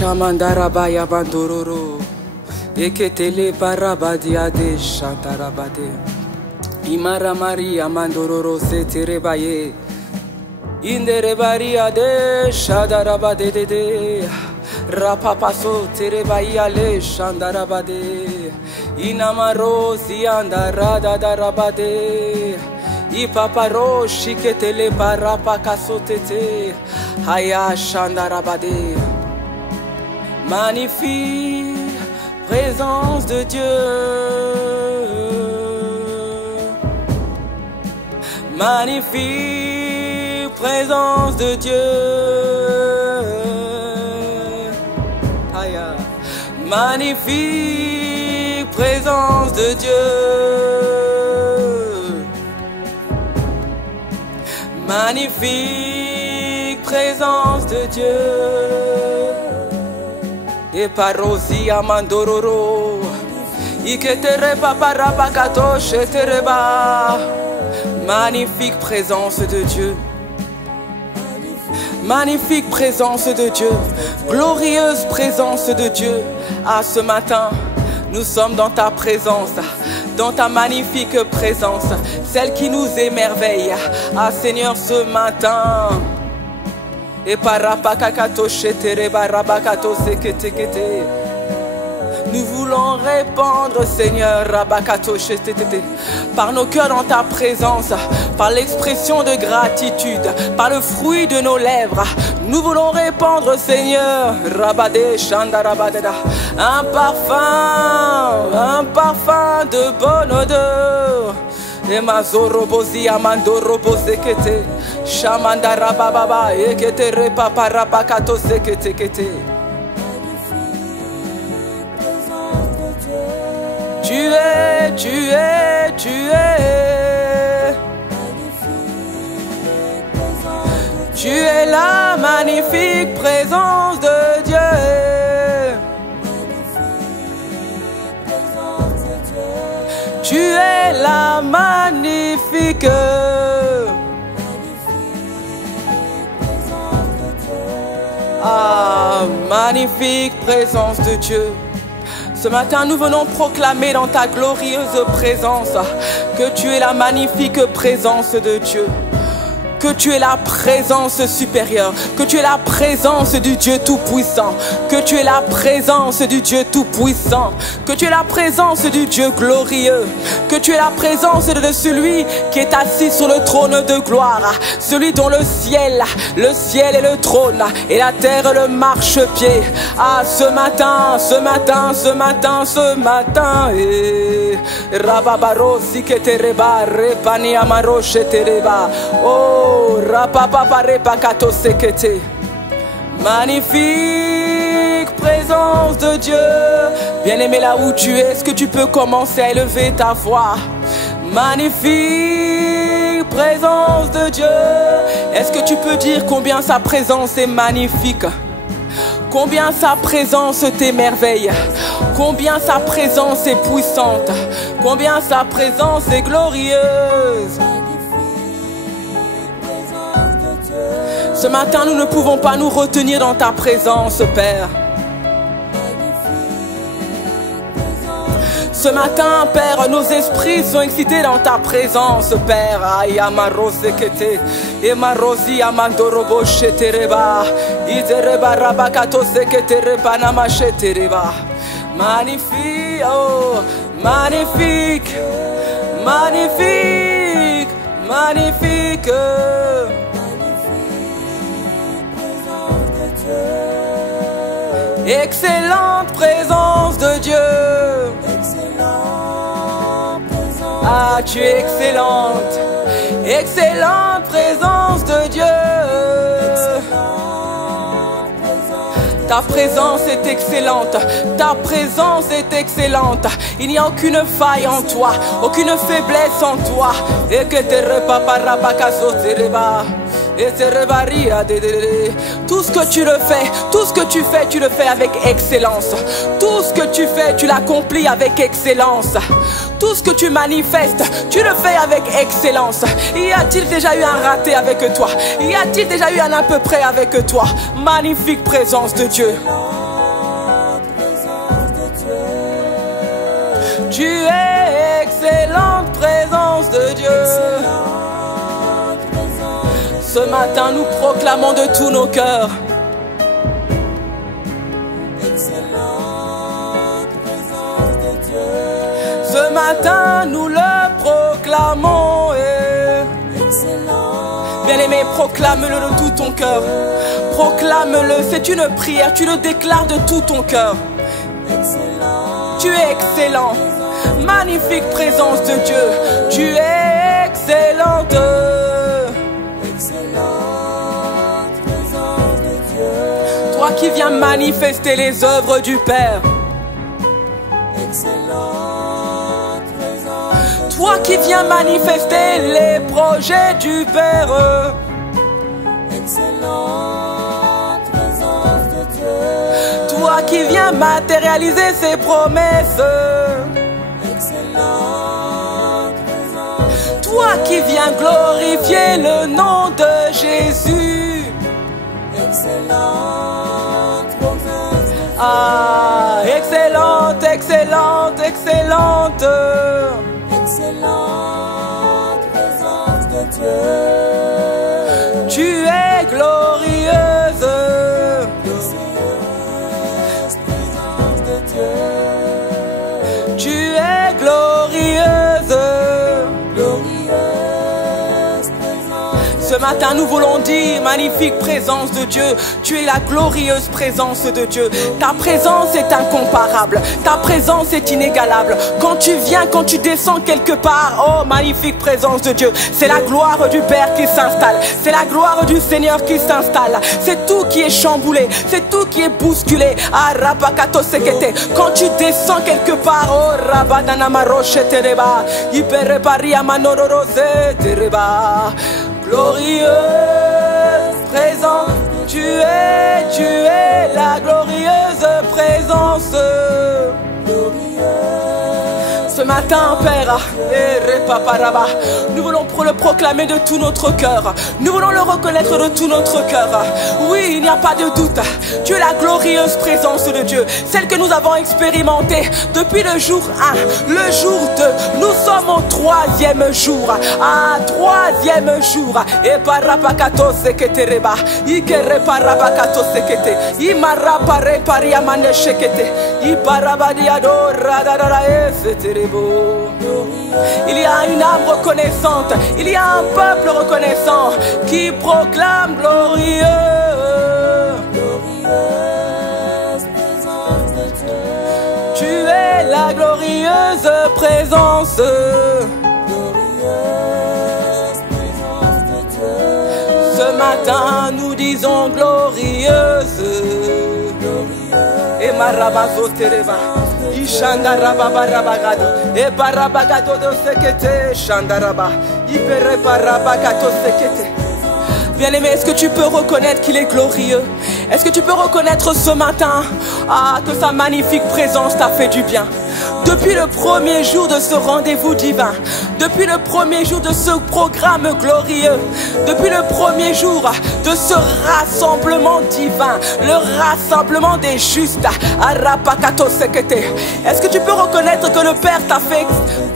Shamandarabaya bandororo. Eketele parabadia de chantarabade. Imara Maria mandororo se terebaye. Inderebaria de shadarabade de. Rapapaso terebaya le shandarabade. Inamaro ziandarada darabade. Ipaparo shiketele parapakasotete. Haya shandarabade. Magnifique présence de Dieu. Magnifique présence de Dieu. Haya. Magnifique présence de Dieu. Magnifique présence de Dieu. Et parosi amandororo. Iketere paparabakato shetereba. Magnifique présence de Dieu. Magnifique présence de Dieu. Glorieuse présence de Dieu. Ah, ce matin, nous sommes dans ta présence. Dans ta magnifique présence. Celle qui nous émerveille. Ah, Seigneur, ce matin. Et parapakakato shetereba rabakato seketekete. Nous voulons répandre, Seigneur, rabakato shetetete, par nos cœurs dans ta présence, par l'expression de gratitude, par le fruit de nos lèvres. Nous voulons répandre, Seigneur, rabade shandarabadeda, un parfum de bonne odeur. Emazorobozi amandorobosekete, shamandarababa ekete repaparapakato seketekete. Tu es, tu es, tu es. Tu es la magnifique présence de Dieu. Tu es la magnifique. Ah, magnifique présence de Dieu. Ce matin, nous venons proclamer dans ta glorieuse présence que tu es la magnifique présence de Dieu. Que tu es la présence supérieure, que tu es la présence du Dieu Tout-Puissant, que tu es la présence du Dieu Tout-Puissant, que tu es la présence du Dieu glorieux, que tu es la présence de celui qui est assis sur le trône de gloire, celui dont le ciel est le trône et la terre le marchepied. Ah, ce matin, Rababarosi ketereba repani amaro shetereba. Oh, rapapapapakato sekete. Magnifique présence de Dieu. Bien-aimé, là où tu es, est-ce que tu peux commencer à élever ta voix? Magnifique présence de Dieu. Est-ce que tu peux dire combien sa présence est magnifique? Combien sa présence t'émerveille? Combien sa présence est puissante? Combien sa présence est glorieuse? Ce matin, nous ne pouvons pas nous retenir dans ta présence, Père. Ce matin, Père, nos esprits sont excités dans ta présence, Père. Ayamarosekete, Emarosi amandorobo shetereba, Itereba rabakato seketereba namashetereba. Magnifique, oh, magnifique, magnifique, magnifique. Excellente présence de Dieu. Ah, tu es excellente. Excellente présence de Dieu. Ta présence est excellente. Ta présence est excellente. Il n'y a aucune faille en toi, aucune faiblesse en toi. Et que te repaparabacaso tereba. Tout ce que tu le fais, tout ce que tu fais, tu le fais avec excellence. Tout ce que tu fais, tu l'accomplis avec excellence. Tout ce que tu manifestes, tu le fais avec excellence. Y a-t-il déjà eu un raté avec toi? Y a-t-il déjà eu un à peu près avec toi? Magnifique présence de Dieu. Tu es excellente présence de Dieu. Ce matin, nous proclamons de tous nos cœurs. Ce matin, nous le proclamons. Bien-aimé, proclame-le de tout ton cœur. Proclame-le, c'est une prière. Tu le déclares de tout ton cœur. Tu es excellent. Magnifique présence de Dieu. Tu es excellente. Toi qui viens manifester les œuvres du Père. Toi qui viens manifester les projets du Père. Toi qui viens matérialiser ses promesses. Toi qui viens glorifier le nom de Jésus. Ah, excellente, excellente, excellente. Excellente présence de Dieu. Tu es glorieuse. Glorieuse présence de Dieu. Tu es glorieuse. Ce matin, nous voulons dire, magnifique présence de Dieu. Tu es la glorieuse présence de Dieu. Ta présence est incomparable. Ta présence est inégalable. Quand tu viens, quand tu descends quelque part, oh, magnifique présence de Dieu. C'est la gloire du Père qui s'installe. C'est la gloire du Seigneur qui s'installe. C'est tout qui est chamboulé. C'est tout qui est bousculé. Ah, Rabakato Sekete. Quand tu descends quelque part, oh, Rabadanamaroche Tereba. Ibereparia Manorose Tereba. Glorieuse présence, tu es la glorieuse présence. Ce matin, Père, nous voulons le proclamer de tout notre cœur. Nous voulons le reconnaître de tout notre cœur. Oui, il n'y a pas de doute. Tu es la glorieuse présence de Dieu. Celle que nous avons expérimentée depuis le jour 1, le jour 2. Nous sommes au 3e jour. Ah, 3e jour. Et parapakato seketereba. Ikere parapakato sekete. Imarapare pariamane shekete. Iparabadiado radadara esetere. Il y a une âme reconnaissante. Il y a un peuple reconnaissant qui proclame glorieux. Glorieuse présence de Dieu. Tu es la glorieuse présence. Glorieuse présence de Dieu. Ce matin, nous disons glorieuse. Et marabazo tereba. Shandaraba barabagado, e barabagado de sekete, Shandaraba, Ibere barabagato sekete. Bien-aimé, est-ce que tu peux reconnaître qu'il est glorieux? Est-ce que tu peux reconnaître ce matin que sa magnifique présence t'a fait du bien? Depuis le premier jour de ce rendez-vous divin, depuis le premier jour de ce programme glorieux, depuis le premier jour de ce rassemblement divin, le rassemblement des justes, est-ce que tu peux reconnaître que le Père t'a fait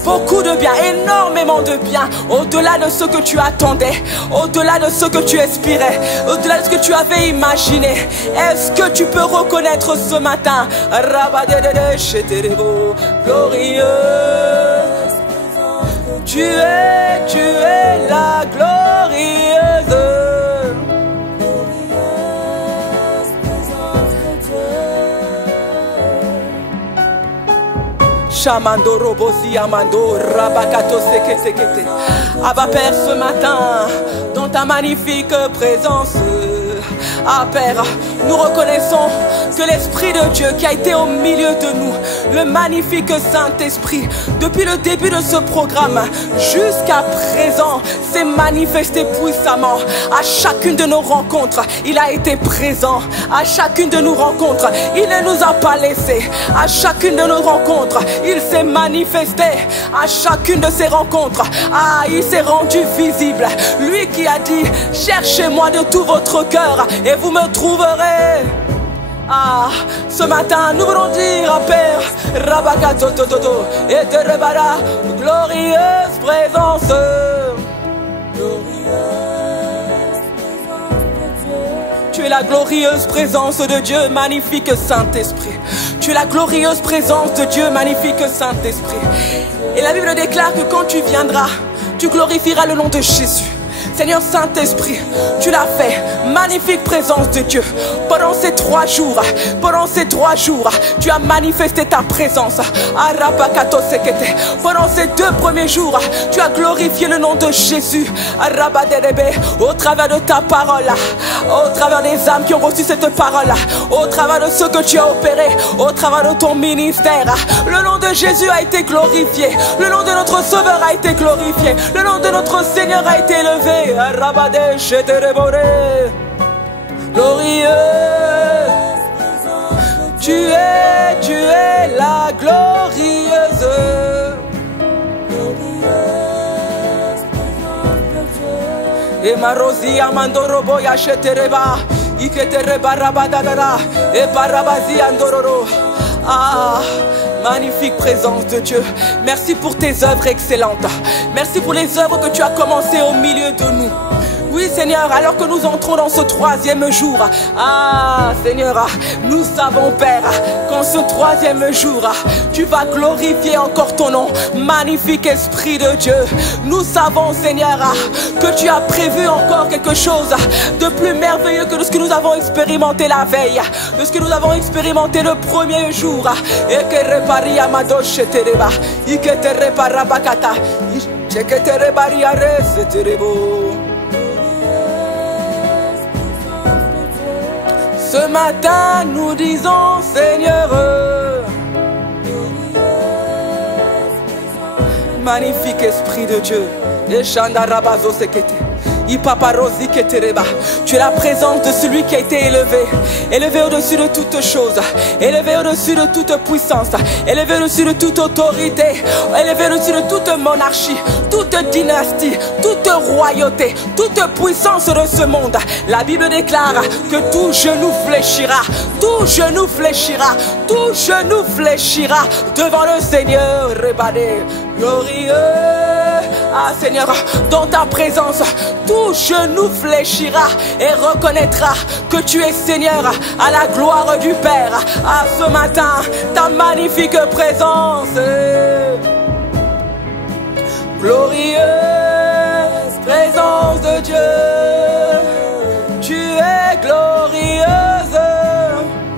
beaucoup de bien, énormément de bien, au-delà de ce que tu attendais, au-delà de ce que tu espérais, au-delà de ce que tu avais imaginé? Est-ce que tu peux reconnaître ce matin, glorieux, tu es la glorieuse. Chamando robosi amando rabakato sekete. Abba Père, ce matin, dans ta magnifique présence, ah Père, nous reconnaissons que l'Esprit de Dieu qui a été au milieu de nous, le magnifique Saint-Esprit, depuis le début de ce programme jusqu'à présent, s'est manifesté puissamment. À chacune de nos rencontres, il a été présent. À chacune de nos rencontres, il ne nous a pas laissés. À chacune de nos rencontres, il s'est manifesté. À chacune de ces rencontres, il s'est rendu visible. Lui qui a dit, cherchez-moi de tout votre cœur et vous me trouverez. Ah, ce matin, nous voulons dire à Père, Rabakatototo, et te rebara, glorieuse présence. Tu es la glorieuse présence de Dieu, magnifique Saint-Esprit. Tu es la glorieuse présence de Dieu, magnifique Saint-Esprit. Et la Bible déclare que quand tu viendras, tu glorifieras le nom de Jésus. Seigneur Saint-Esprit, tu l'as fait. Magnifique présence de Dieu. Pendant ces 3 jours, tu as manifesté ta présence. Pendant ces 2 premiers jours, tu as glorifié le nom de Jésus. Au travers de ta parole, au travers des âmes qui ont reçu cette parole, au travers de ce que tu as opéré, au travers de ton ministère, le nom de Jésus a été glorifié. Le nom de notre Sauveur a été glorifié. Le nom de notre Seigneur a été élevé. Glorieux, tu es la glorieuse. Et ma rosie amandorobo yachetereba, iketereba rabadadara, et barabazi andororo. Ah, magnifique présence de Dieu. Merci pour tes œuvres excellentes. Merci pour les œuvres que tu as commencées au milieu de nous. Oui, Seigneur, alors que nous entrons dans ce 3e jour, ah, Seigneur, nous savons, Père, qu'en ce 3e jour, tu vas glorifier encore ton nom. Magnifique Esprit de Dieu. Nous savons, Seigneur, que tu as prévu encore quelque chose de plus merveilleux que de ce que nous avons expérimenté la veille, de ce que nous avons expérimenté le 1er jour. Et que répari amadoche tereba, et que te répara bakata, et que te répari arrête terebo. Ce matin, nous disons, Seigneur, magnifique Esprit de Dieu, tu es la présence de celui qui a été élevé, élevé au-dessus de toutes choses, élevé au-dessus de toute puissance, élevé au-dessus de toute autorité, élevé au-dessus de toute monarchie, toute dynastie, toute royauté, toute puissance de ce monde. La Bible déclare que tout genou fléchira, tout genou fléchira, tout genou fléchira devant le Seigneur. Rebadé, glorieux. Ah Seigneur, dans ta présence, tout genou fléchira et reconnaîtra que tu es Seigneur à la gloire du Père. Ah ce matin, ta magnifique présence. Glorieuse présence de Dieu, tu es glorieuse.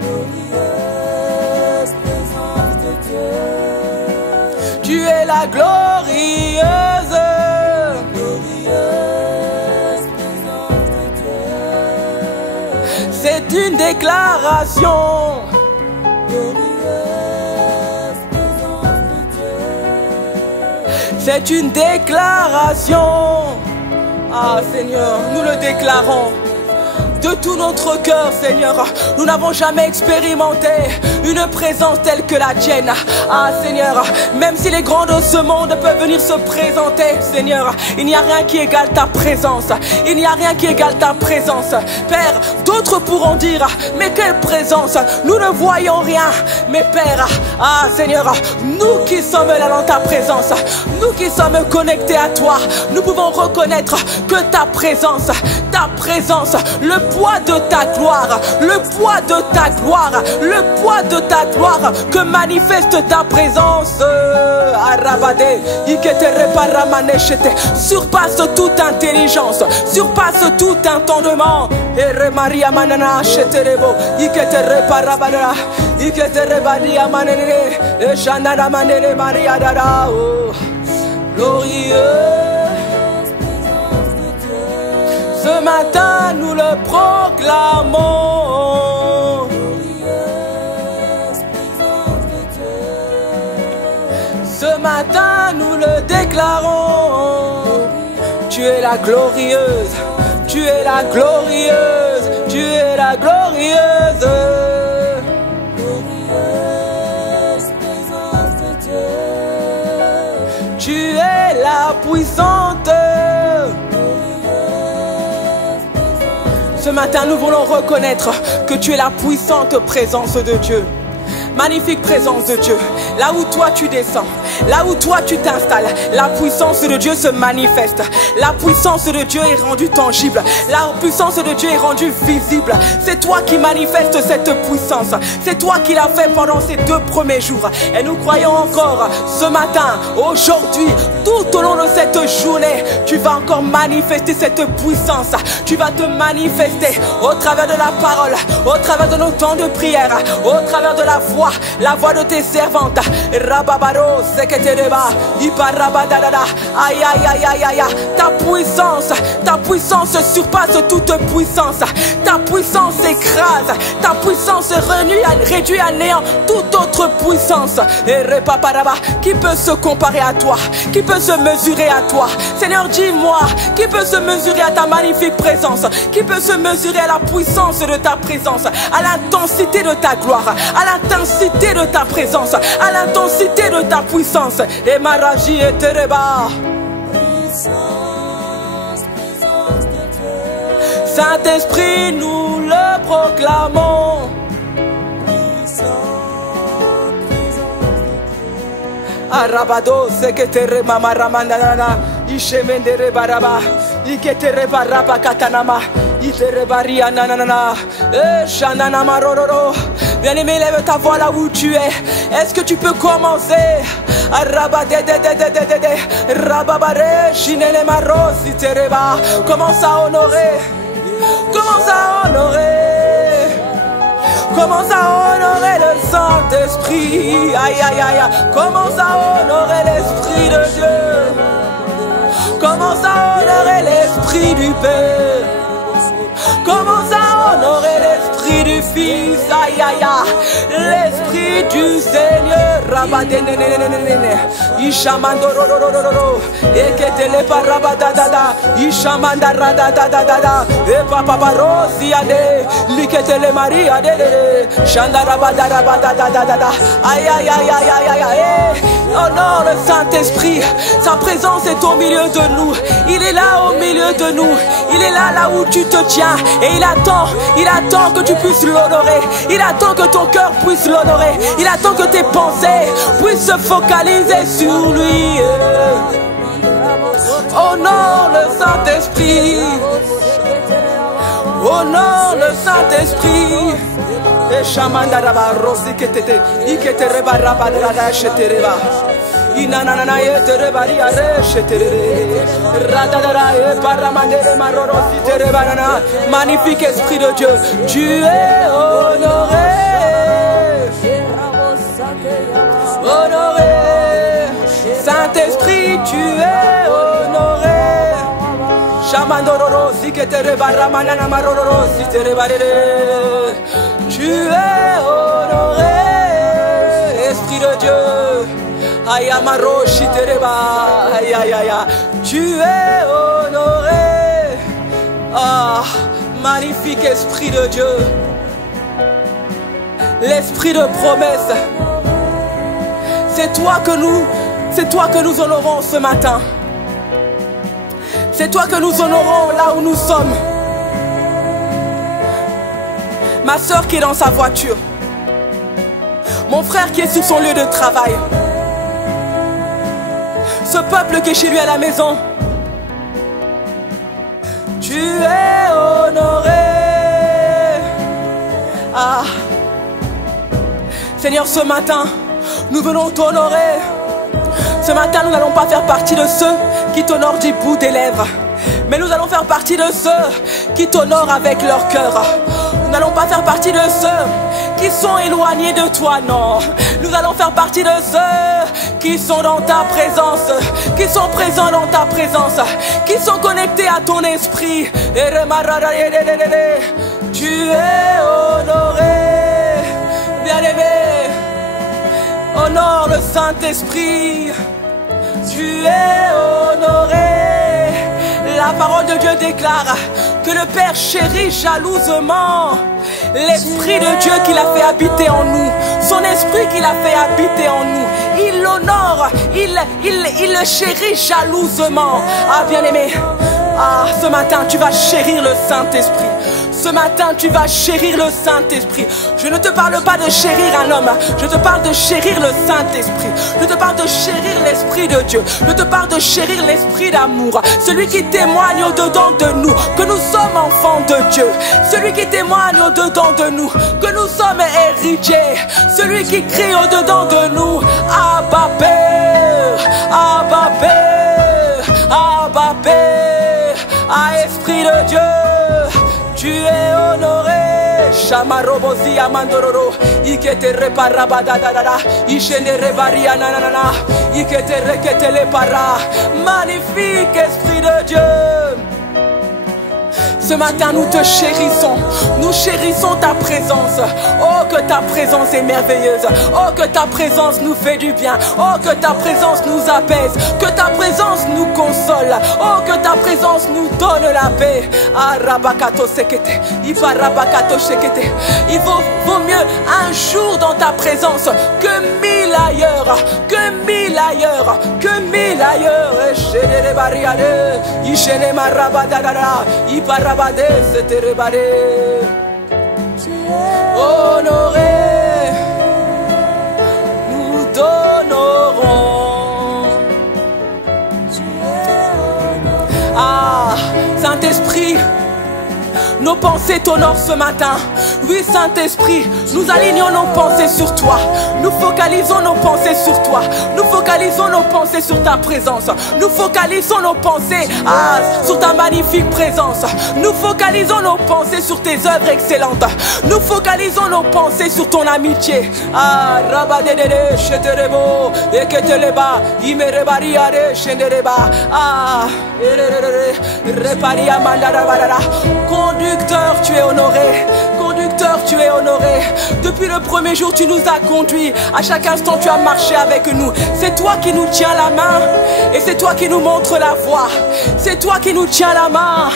Glorieuse présence de Dieu, tu es la glorieuse. Glorieuse présence de Dieu, c'est une déclaration. C'est une déclaration. Ah Seigneur, nous le déclarons de tout notre cœur, Seigneur. Nous n'avons jamais expérimenté une présence telle que la tienne. Ah Seigneur, même si les grands de ce monde peuvent venir se présenter, Seigneur, il n'y a rien qui égale ta présence. Il n'y a rien qui égale ta présence. Père, d'autres pourront dire, mais quelle présence, nous ne voyons rien. Mais Père, ah Seigneur, nous qui sommes là dans ta présence, nous qui sommes connectés à toi, nous pouvons reconnaître que ta présence, le poids de ta gloire, le poids de ta gloire, le poids de ta gloire que manifeste ta présence, Arabade, surpasse toute intelligence, surpasse tout entendement. Ere Maria manana sheterebo, iketere parabara, iketere badia manene, echanara manene Maria dada, glorieux. Ce matin, nous le proclamons. Ce matin, nous le déclarons. Tu es la glorieuse, tu es la glorieuse, tu es la glorieuse. Tu es la puissante. Ce matin, nous voulons reconnaître que tu es la puissante présence de Dieu. Magnifique présence de Dieu. Là où toi tu descends, là où toi tu t'installes, la puissance de Dieu se manifeste. La puissance de Dieu est rendue tangible. La puissance de Dieu est rendue visible. C'est toi qui manifestes cette puissance. C'est toi qui l'as fait pendant ces 2 premiers jours. Et nous croyons encore ce matin, aujourd'hui, tout au long de cette journée, tu vas encore manifester cette puissance. Tu vas te manifester au travers de la parole, au travers de nos temps de prière, au travers de la voix de tes servantes. Rababaro, seketereba, iparabadadada. Aïe, aïe, aïe, aïe, aïe. Ta puissance surpasse toute puissance. Ta puissance écrase. Ta puissance réduit à néant toute autre puissance. Et repaparaba, qui peut se comparer à toi? Qui peut se mesurer à toi? Seigneur, dis-moi, qui peut se mesurer à ta magnifique présence? Qui peut se mesurer à la puissance de ta présence, à l'intensité de ta gloire, à l'intensité de ta présence, à l'intensité de ta puissance? Et Maraji et Tereba. Saint-Esprit, nous le proclamons. Arabado, seketere mama ramandana, ishemendere baraba, iketere baraba katanama, itere baria nanana, shanana marororo. Bien-aimé, lève ta voix là où tu es. Est-ce que tu peux commencer? Arabade de rababare, shinele marosi tereba. Commence à honorer. Commence à honorer. Commence à honorer le Saint-Esprit. Aïe, aïe, aïe. Commence à honorer l'Esprit de Dieu. Commence à honorer l'Esprit du Père. Commence à honorer l'Esprit du Fils. Aïe, aïe, aïe. L'Esprit du Seigneur. Rabadenenenenene. Ishamandororororo. Eketele parabadadada. Ishamandaradadadada. Epapaparosi ade. Liketele Maria de. Shandarabadadabadadadada. Aïe, aïe, aïe, aïe, aïe, aïe. Honore le Saint-Esprit. Sa présence est au milieu de nous. Il est là au milieu de nous. Il est là où tu te tiens. Et il attend que tu puisses l'honorer. Il attend que ton cœur puisse l'honorer. Il attend que tes pensées puissent se focaliser sur lui. Honore le Saint-Esprit. Honore le Saint-Esprit. Et Shamandaraba Rosi Ketete, Iketereba Rabadara Shetereba. Inanana Yeterebari Areshetere. Radadara et Paramandere Marorosi Terebanana. Magnifique Esprit de Dieu, tu es honoré. Honoré. Saint-Esprit, tu es honoré. Shamandororo, Siketereba Ramanana Maroro, Siterebarere. Tu es honoré, Esprit de Dieu. Aïe, Amaro, Shitereba. Aïe, aïe, aïe. Tu es honoré. Ah, magnifique Esprit de Dieu. L'Esprit de promesse. C'est toi que nous honorons ce matin. C'est toi que nous honorons là où nous sommes. Ma soeur qui est dans sa voiture. Mon frère qui est sur son lieu de travail. Ce peuple qui est chez lui à la maison. Tu es honoré. Ah. Seigneur, ce matin, nous venons t'honorer. Ce matin, nous n'allons pas faire partie de ceux qui t'honorent du bout des lèvres. Mais nous allons faire partie de ceux qui t'honorent avec leur cœur. Nous n'allons pas faire partie de ceux qui sont éloignés de toi, non. Nous allons faire partie de ceux qui sont dans ta présence, qui sont présents dans ta présence, qui sont connectés à ton esprit. Tu es honoré, bien-aimé. Honore le Saint-Esprit. Tu es honoré. La parole de Dieu déclare que le Père chérit jalousement l'Esprit de Dieu qu'il a fait habiter en nous. Son Esprit qu'il a fait habiter en nous. Il l'honore, il le chérit jalousement. Ah, bien-aimé, ah, ce matin, tu vas chérir le Saint-Esprit. Ce matin, tu vas chérir le Saint-Esprit. Je ne te parle pas de chérir un homme. Je te parle de chérir le Saint-Esprit. Je te parle de chérir l'Esprit de Dieu. Je te parle de chérir l'Esprit d'amour. Celui qui témoigne au-dedans de nous que nous sommes enfants de Dieu. Celui qui témoigne au-dedans de nous que nous sommes héritiers. Celui qui crie au-dedans de nous: Abba Père, Abba Père, Abba Père. Ah, Esprit de Dieu, tu es honoré. Shamarobosi amandororo, ikete reparabadadada, ishene rebaria nanana, ikete rekete le para. Magnifique Esprit de Dieu. Ce matin, nous te chérissons. Nous chérissons ta présence. Oh, que ta présence est merveilleuse. Oh, que ta présence nous fait du bien. Oh, que ta présence nous apaise. Que ta présence nous console. Oh, que ta présence nous donne la paix. Arabakato sekete, iparabakato sekete. Il vaut mieux un jour dans ta présence que 1000 ailleurs. Que 1000 ailleurs. Que 1000 ailleurs. Ishene bariade, ishene marabadadada, iparabakato. Honoré, nous t'honorons. Ah, Saint-Esprit, nos pensées t'honorent ce matin. Oui, Saint-Esprit, nous alignons nos pensées sur toi. Nous focalisons nos pensées sur toi. Nous focalisons nos pensées sur ta présence. Nous focalisons nos pensées sur ta magnifique présence. Nous focalisons nos pensées sur tes œuvres excellentes. Nous focalisons nos pensées sur ton amitié. Ah, rabadede, cheterebo, eketeleba, imerebariade, chendereba. Ah, reparia mandarabara. Conducteur, tu es honoré. Conducteur, tu es honoré. Depuis le premier jour, tu nous as conduits. À chaque instant, tu as marché avec nous. C'est toi qui nous tiens la main. Et c'est toi qui nous montre la voie. C'est toi qui nous tiens la main.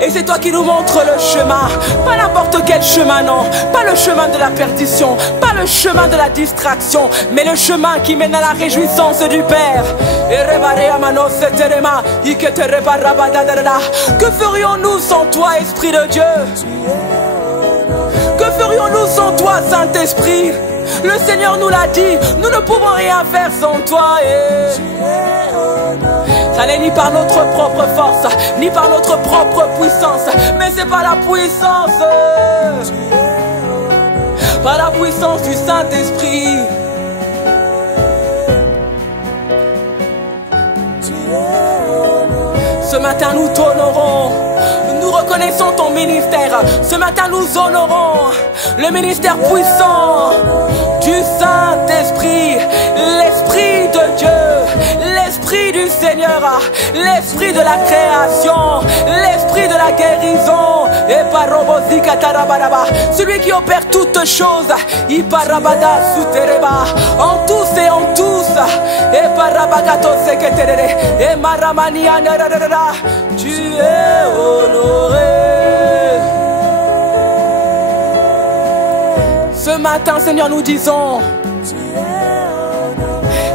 Et c'est toi qui nous montre le chemin. Pas n'importe quel chemin, non. Pas le chemin de la perdition. Pas le chemin de la distraction. Mais le chemin qui mène à la réjouissance du Père. Que ferions-nous sans toi, Esprit de Dieu? Que ferions-nous sans toi, Saint-Esprit? Le Seigneur nous l'a dit, nous ne pouvons rien faire sans toi. Ça n'est ni par notre propre force, ni par notre propre puissance, mais c'est par la puissance, par la puissance du Saint-Esprit. Ce matin, nous t'honorons. Nous reconnaissons ton ministère. Ce matin, nous honorons le ministère puissant du Saint-Esprit, l'Esprit de Dieu, l'Esprit du Seigneur, l'Esprit de la création, l'Esprit de la guérison. Et celui qui opère toutes choses, en tous et en tous. Et tu es honoré. Ce matin, Seigneur, nous disons,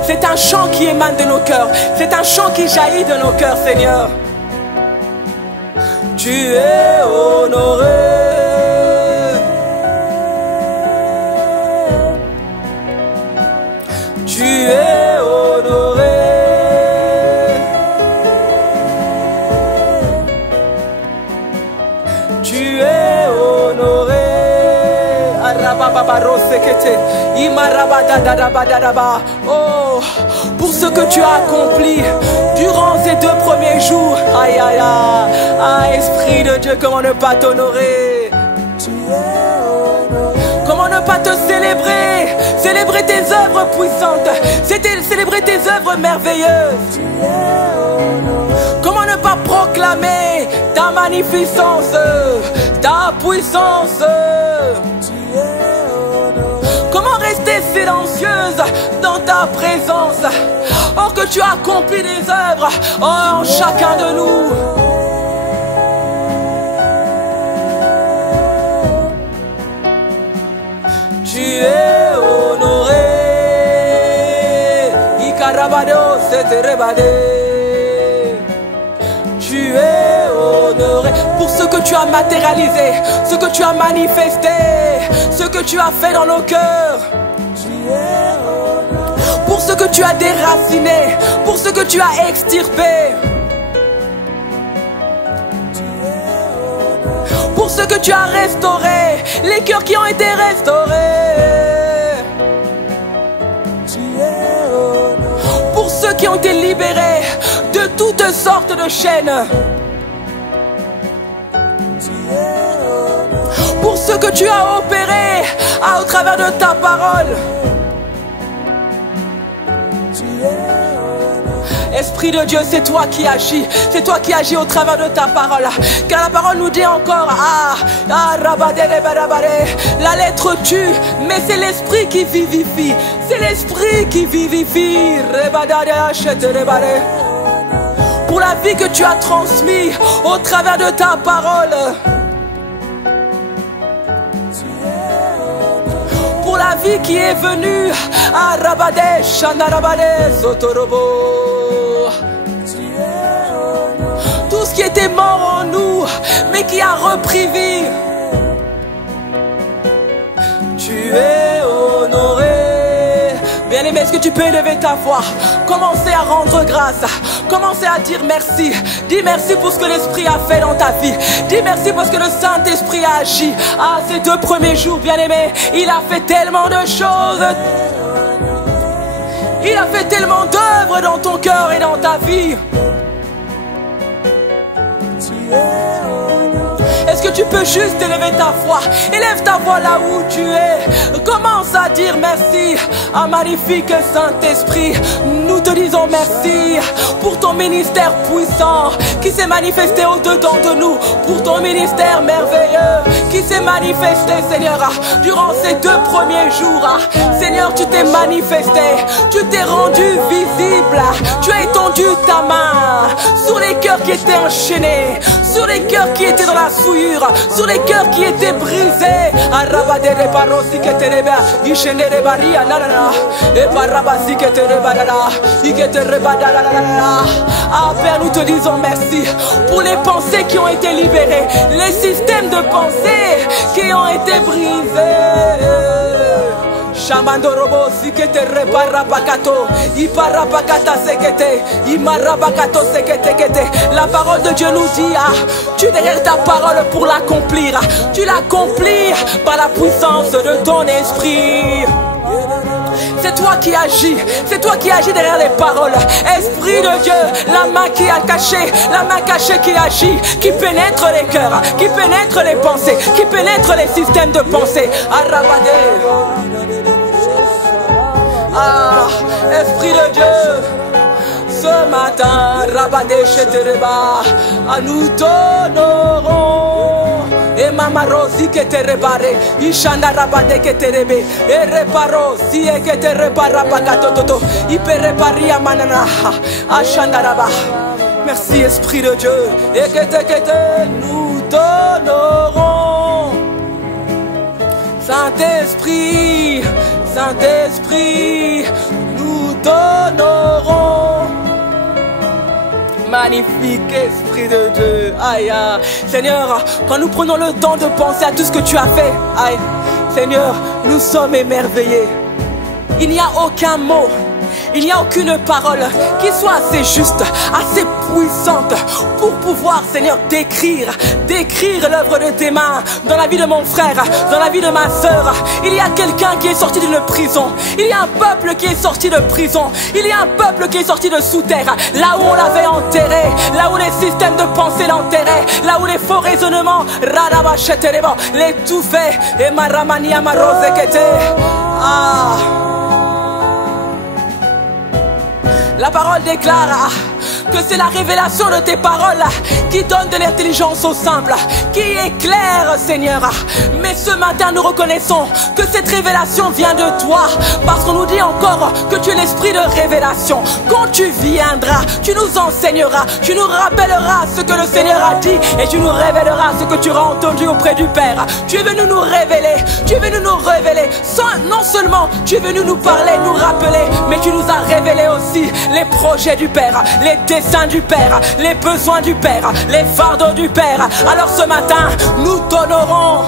c'est un chant qui émane de nos cœurs. C'est un chant qui jaillit de nos cœurs, Seigneur. Tu es honoré. Tu es honoré. Tu es honoré. Oh, pour ce que tu as accompli durant ces 2 premiers jours. Aïe aïe aïe. Ah, Esprit de Dieu, comment ne pas t'honorer? Comment ne pas te célébrer? Célébrer tes œuvres puissantes. Célébrer tes œuvres merveilleuses. Comment ne pas proclamer ta magnificence, ta puissance? Comment rester silencieuse dans ta présence? Oh, que tu as accompli des œuvres en chacun de nous. Tu es honoré. Ikarabado, c'était rebadé. Tu es honoré pour ce que tu as matérialisé, ce que tu as manifesté, ce que tu as fait dans nos cœurs. Pour ce que tu as déraciné, pour ce que tu as extirpé. Pour ce que tu as restauré, les cœurs qui ont été restaurés. Pour ceux qui ont été libérés de toutes sortes de chaînes. Pour ce que tu as opéré au travers de ta parole. Esprit de Dieu, c'est toi qui agis. C'est toi qui agis au travers de ta parole. Car la parole nous dit encore, la lettre tue, mais c'est l'esprit qui vivifie. C'est l'esprit qui vivifie. Pour la vie que tu as transmise au travers de ta parole. Pour la vie qui est venue à Rabade, Shandarabade, Sotorobo. Tout ce qui était mort en nous, mais qui a repris vie. Tu es honoré. Bien-aimé, est-ce que tu peux élever ta voix? Commencez à rendre grâce. Commencez à dire merci. Dis merci pour ce que l'Esprit a fait dans ta vie. Dis merci parce que le Saint-Esprit a agi. Ces 2 premiers jours, bien-aimé, il a fait tellement de choses. Il a fait tellement d'œuvres dans ton cœur et dans ta vie. Est-ce que tu peux juste élever ta voix? Élève ta voix là où tu es. Commence à dire merci. Magnifique Saint-Esprit, nous te disons merci pour ton ministère puissant qui s'est manifesté au-dedans de nous. Pour ton ministère merveilleux qui s'est manifesté, Seigneur, durant ces 2 premiers jours. Seigneur, tu t'es manifesté. Tu t'es rendu visible. Tu as étendu ta main sur les cœurs qui étaient enchaînés, sur les cœurs qui étaient dans la souillure, sur les cœurs qui étaient brisés. Père, nous te disons merci pour les pensées qui ont été libérées, les systèmes de pensée qui ont été brisés. Shamandorobo sikete reparapakato, iparapakata sekete, imarapakato sekete kete. La parole de Dieu nous dit, tu es derrière ta parole pour l'accomplir. Tu l'accomplis par la puissance de ton esprit. C'est toi qui agis, c'est toi qui agis derrière les paroles. Esprit de Dieu, la main qui a caché, la main cachée qui agit, qui pénètre les cœurs, qui pénètre les pensées, qui pénètre les systèmes de pensée. Esprit de Dieu, ce matin, Rabade Shetereba, nous t'honorons. Et Mamaro si que te réparé, Ishanda Rabade que te rébé, et réparo si et que te répara Pakatoto, il peut réparer à Manana, à Shandaraba. Merci Esprit de Dieu, et que te nous t'honorons. Saint-Esprit, Saint-Esprit, nous t'honorons. Magnifique Esprit de Dieu. Aïe, Seigneur, quand nous prenons le temps de penser à tout ce que tu as fait, aïe, Seigneur, nous sommes émerveillés. Il n'y a aucun mot, il n'y a aucune parole qui soit assez juste, assez puissante pour pouvoir, Seigneur, décrire l'œuvre de tes mains dans la vie de mon frère, dans la vie de ma soeur. Il y a quelqu'un qui est sorti d'une prison. Il y a un peuple qui est sorti de prison. Il y a un peuple qui est sorti de sous terre, là où on l'avait enterré, là où les systèmes de pensée l'enterraient, là où les faux raisonnements, les tout faits, et maramania marozekete. La parole déclare que c'est la révélation de tes paroles qui donne de l'intelligence aux simples, qui éclaire, Seigneur. Mais ce matin, nous reconnaissons que cette révélation vient de toi, parce qu'on nous dit encore que tu es l'esprit de révélation. Quand tu viendras, tu nous enseigneras, tu nous rappelleras ce que le Seigneur a dit, et tu nous révéleras ce que tu auras entendu auprès du Père. Tu es venu nous révéler, tu es venu nous révéler. Non seulement tu es venu nous parler, nous rappeler, mais tu nous as révélé aussi les projets du Père, les desseins du Père, les besoins du Père, les fardeaux du Père. Alors ce matin, nous t'honorons,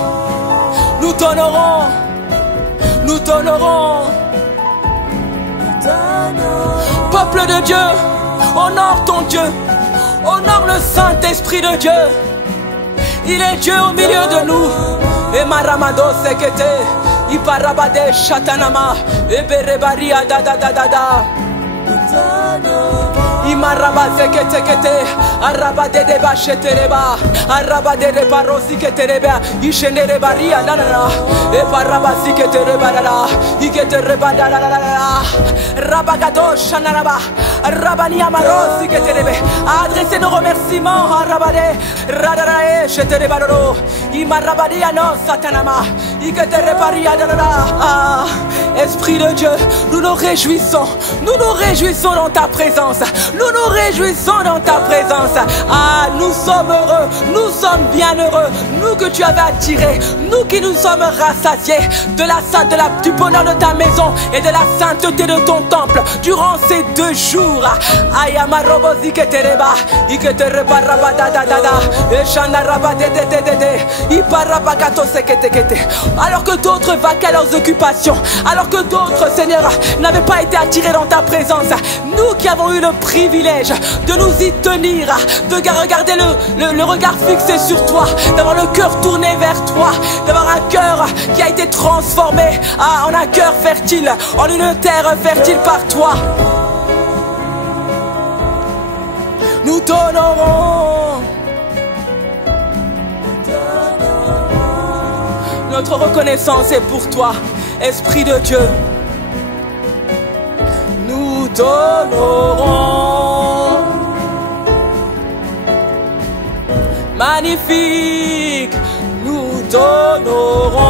nous t'honorons, nous t'honorons. Peuple de Dieu, honore ton Dieu, honore le Saint-Esprit de Dieu. Il est Dieu au milieu de nous. Et maramado sekete, iparabade shatanama, eberebaria da da da da da. Imaraba sekete kete, arabade de bachetereba, arabade de parosi ketereba, ishenere baria la la la, e parabasi ketereba la la, iketereba la la la la, rabagado shanaraba, rabani amarosi keterebe, adressez nos remerciements, arabade, radarae shetereba lolo, imarabadi ano satanama, iketereba ria la la la. Esprit de Dieu, nous nous réjouissons dans ta présence. Nous nous réjouissons dans ta présence. Ah, nous sommes heureux, nous sommes bien heureux. Nous que tu avais attirés, nous qui nous sommes rassasiés du bonheur de ta maison et de la sainteté de ton temple durant ces 2 jours. Ayamarobozi ketereba, iketereba rabada da da da, eshana rabade de de de de, iparabakato seketekete. Alors que d'autres vaquaient à leurs occupations, alors que d'autres, Seigneur, n'avaient pas été attirés dans ta présence, nous qui avons eu le privilège de nous y tenir, de regarder le regard fixé sur toi, d'avoir le cœur tourné vers toi, d'avoir un cœur qui a été transformé en un cœur fertile, en une terre fertile par toi. Nous t'honorons. Notre reconnaissance est pour toi, Esprit de Dieu. Nous t'honorons. Magnifique, nous t'honorons.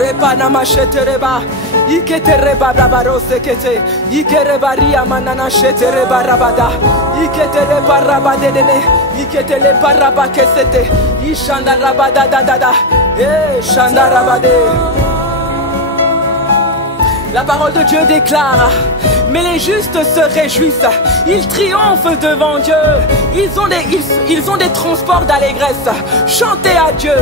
Repanama shetereba, iketereba babaro sekete, ikerebaria manana shetereba rabada, iketereba rabadene, iketereba rabakesete, ishanda rabada da da da, shanda rabade. La parole de Dieu déclare, mais les justes se réjouissent, ils triomphent devant Dieu, ils ont des transports d'allégresse. Chantez à Dieu,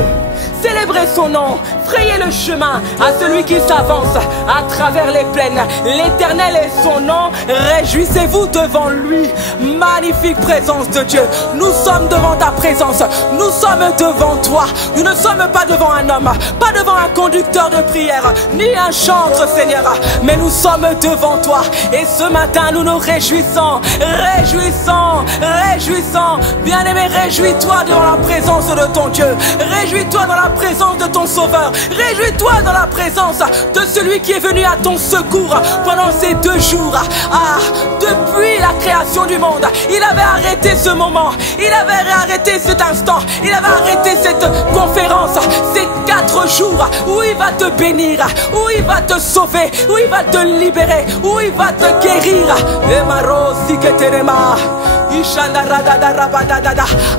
célébrez son nom, frayez le chemin à celui qui s'avance à travers les plaines. L'Éternel est son nom, réjouissez-vous devant lui. Magnifique présence de Dieu, nous sommes devant ta présence, nous sommes devant toi. Nous ne sommes pas devant un homme, pas devant un conducteur de prière, ni un chantre, Seigneur, mais nous sommes devant toi. Et ce matin nous nous réjouissons, réjouissons, réjouissons. Bien-aimé, réjouis-toi dans la présence de ton Dieu, réjouis-toi dans la présence de ton Sauveur, réjouis-toi dans la présence de celui qui est venu à ton secours pendant ces 2 jours. Ah, depuis la création du monde, il avait arrêté ce moment, il avait arrêté cet instant, il avait arrêté cette conférence, ces 4 jours où il va te bénir, où il va te sauver, où il va te libérer, où il va te guérir.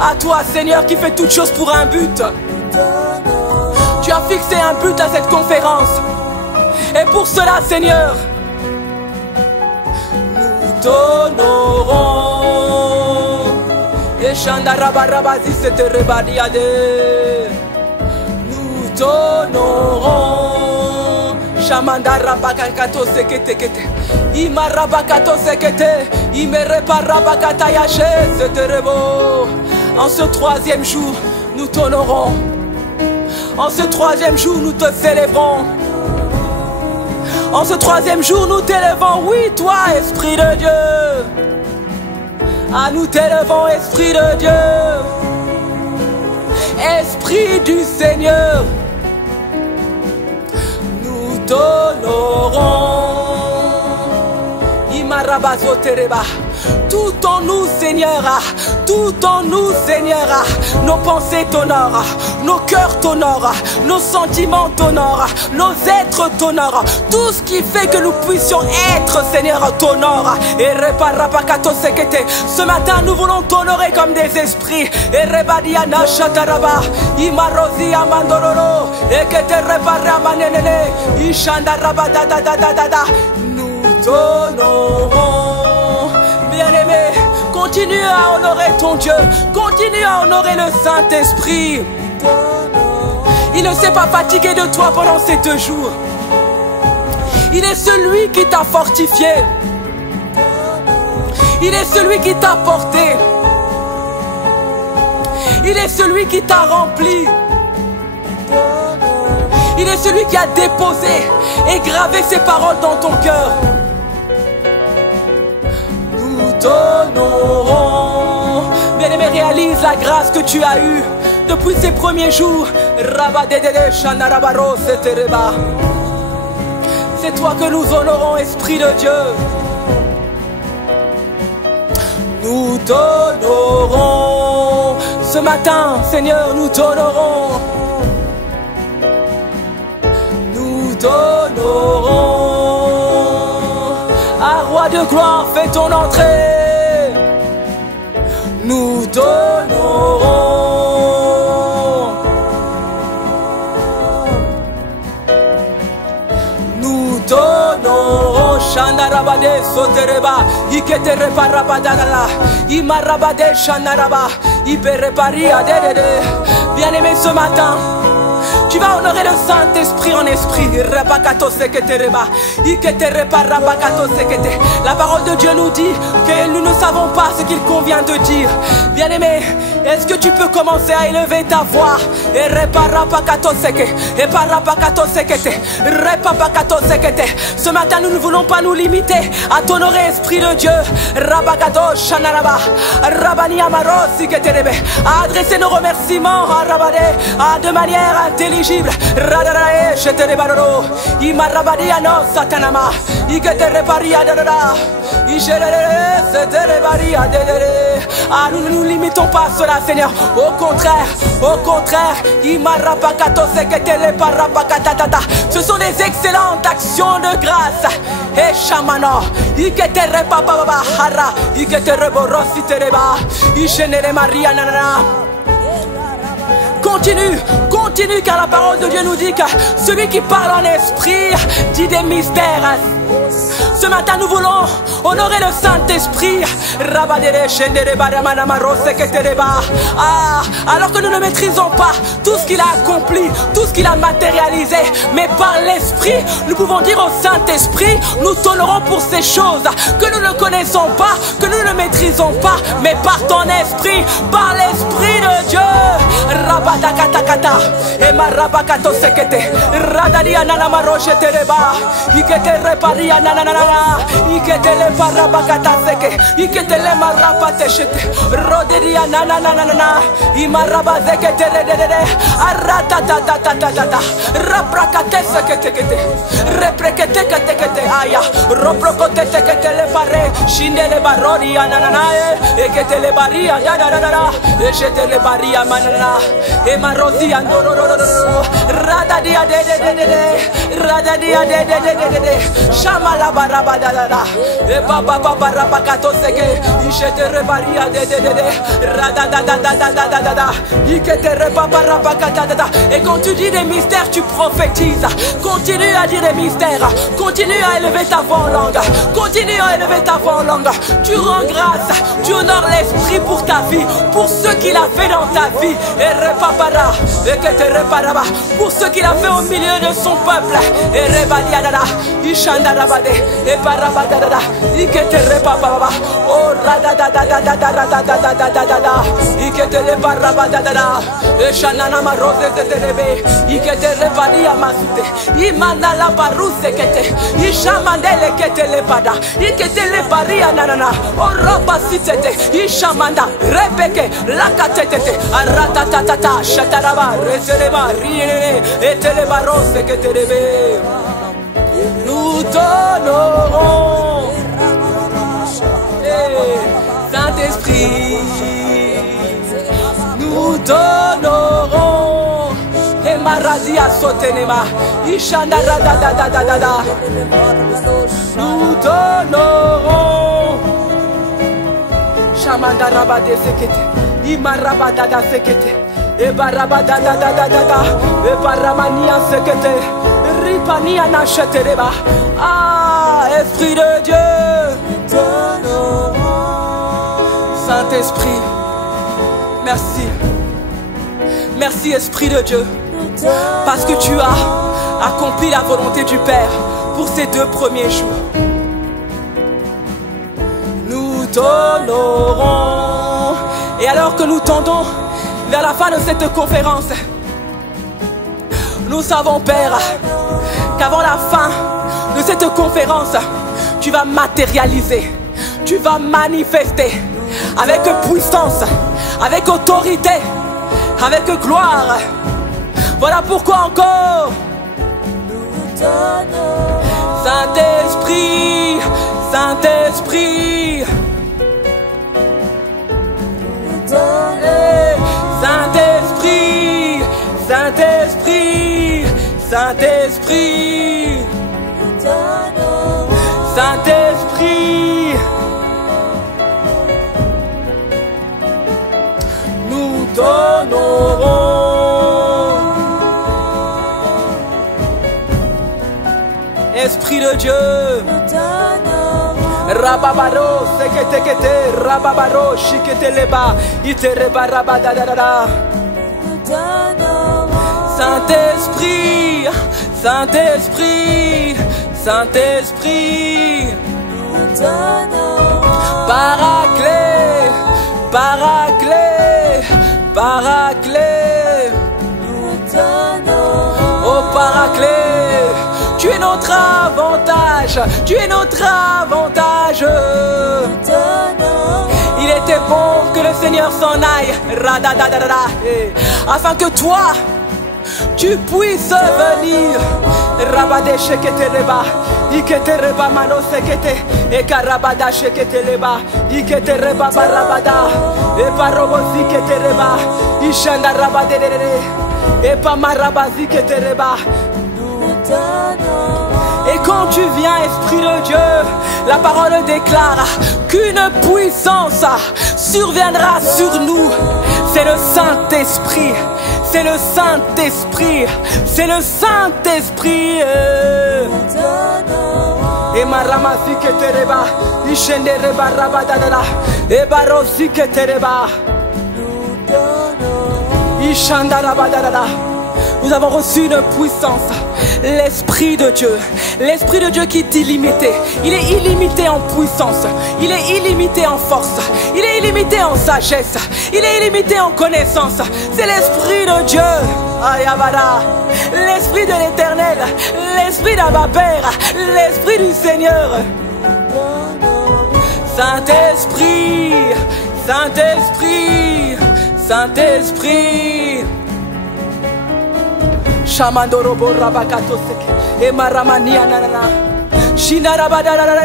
À toi, Seigneur, qui fait toutes choses pour un but. Tu as fixé un but à cette conférence. Et pour cela, Seigneur, nous t'honorons. Nous t'honorons. Shamandarabakato sekete kete. Imarabakato sekete. Imereparabakata yache seterebo. En ce 3e jour, nous t'honorons. En ce 3e jour, nous te célébrons. En ce 3e jour, nous t'élevons. Oui, toi, Esprit de Dieu. Ah, nous t'élevons, Esprit de Dieu. Esprit du Seigneur. Nous t'honorons. Imarabazo tereba. Tout en nous, Seigneur, tout en nous, Seigneur, nos pensées t'honorent, nos cœurs t'honorent, nos sentiments t'honorent, nos êtres t'honorent, tout ce qui fait que nous puissions être, Seigneur, t'honore. Et reparapakato sekete. Ce matin, nous voulons t'honorer comme des esprits. Et rebadiana shataraba, imarosi amandororo, et que te reparamanene, ishandaraba da da da da da da. Nous t'honorons. bien-aimé, continue à honorer ton Dieu. Continue à honorer le Saint-Esprit. Il ne s'est pas fatigué de toi pendant ces 2 jours. Il est celui qui t'a fortifié. Il est celui qui t'a porté. Il est celui qui t'a rempli. Il est celui qui a déposé et gravé ses paroles dans ton cœur. Nous t'honorons. Bien-aimé, réalise la grâce que tu as eue depuis ces premiers jours. C'est toi que nous honorons, Esprit de Dieu. Nous t'honorons. Ce matin, Seigneur, nous t'honorons. Nous t'honorons. Ah, Roi de gloire, fais ton entrée. Nous t'honorons. Nous t'honorons. Shandarabade sotereba. Iketere parabadala. Imarabade shandaraba. Ibereparia dedede. Bien-aimé, ce matin, tu vas honorer le Saint-Esprit en esprit. La parole de Dieu nous dit que nous ne savons pas ce qu'il convient de dire. Bien-aimé, est-ce que tu peux commencer à élever ta voix? Ce matin, nous ne voulons pas nous limiter à t'honorer, Esprit de Dieu. À adresser nos remerciements de manière intelligible. Ah, nous ne nous limitons pas à cela, Seigneur. Au contraire, ce sont des excellentes actions de grâce. Et chamano, continue, car la parole de Dieu nous dit que celui qui parle en esprit dit des mystères. Ce matin, nous voulons honorer le Saint-Esprit. Ah, alors que nous ne maîtrisons pas tout ce qu'il a accompli, tout ce qu'il a matérialisé, mais par l'Esprit, nous pouvons dire au Saint-Esprit, nous t'honorons pour ces choses que nous ne connaissons pas, que nous ne maîtrisons pas, mais par ton Esprit, par l'Esprit de Dieu. Et ma rabakato sekete radalia nana maroche tereba ikete reparia nana nana ikete le parabakata seke ikete le marapate shete roderia nana nana nana imaraba zekete redede arata tata tata tata raprakate sekete kete reprekete kete kete aya roprokote sekete le pare shinde le barori nana nana ekete le baria nana nana eshete le baria manana e marosi andoro radadia de radadia de shamala barabadala e baba baba rabakato seke ishete rebaria de radada ikete rebaba rabakata. Et quand tu dis des mystères, tu prophétises. Continue à dire des mystères. Continue à élever ta voix en langue. Continue à élever ta voix en langue. Tu rends grâce. Tu honores l'Esprit pour ta vie, pour ce qu'il a fait dans ta vie. Et repapara, et que te reparaba, pour ce qu'il a fait au milieu de son peuple. Et rebaliadada, ishandarabade, et parabadada, et que te repapaba, oh radadadadadadadadadadadada, et que te reparabadada, et shanana marose de terebe, et que te repalia masute, imana la paruse que te, ishamandele que te lepada, et que te leparia nanana, oh robasitete, ishamanda, rebeke, la catete, aratatata, shataraba, resereba, riene, et te le barose que te rebe. Nous t'honorons, Saint-Esprit, nous t'honorons, et maradia sotenema, ishanda radadadadada, nous t'honorons, shamanda rabade sekete, imarabadada sekete, et barabadadadadada, et baramania sekete, ripania nachetereba. Ah, Esprit de Dieu, t'honorons. Saint-Esprit. Merci. Merci, Esprit de Dieu, parce que tu as accompli la volonté du Père pour ces 2 premiers jours. Nous t'honorons. Et alors que nous tendons vers la fin de cette conférence, nous savons, Père, qu'avant la fin de cette conférence, tu vas matérialiser, tu vas manifester avec puissance, avec autorité, avec gloire. Voilà pourquoi encore, Saint-Esprit, Saint-Esprit, Saint-Esprit, Saint-Esprit, Saint-Esprit, Saint-Esprit, nous t'honorons. Esprit de Dieu, Rababaro, sekete, rababaro, shikete leba, itereba rabadadada. Saint-Esprit, Saint-Esprit, Saint-Esprit, Paraclet, Paraclet, Paraclet, oh Paraclet, tu es notre avantage, tu es notre avantage. Il était bon que le Seigneur s'en aille, afin que toi, tu puisses venir. Rabade shekete leba, ikete reba mano sekete, e karabada shekete leba, ikete reba barabada, e parobo zikete reba, ishanda rabade e pamarabazi kete reba. Et quand tu viens, Esprit de Dieu, la parole déclare qu'une puissance surviendra sur nous. C'est le Saint-Esprit. C'est le Saint-Esprit. C'est le Saint-Esprit. Et maramasi ketereba, ishende reba rabadadala, et barosi ketereba, ishanda rabadadala. Nous avons reçu une puissance, l'Esprit de Dieu. L'Esprit de Dieu qui est illimité. Il est illimité en puissance. Il est illimité en force. Il est illimité en sagesse. Il est illimité en connaissance. C'est l'Esprit de Dieu. Ayabara. L'Esprit de l'Éternel. L'Esprit d'Abba Père. L'Esprit du Seigneur. Saint-Esprit. Saint-Esprit. Saint-Esprit. Shamandorobo rabakato seke e maramania nanana shinarabadara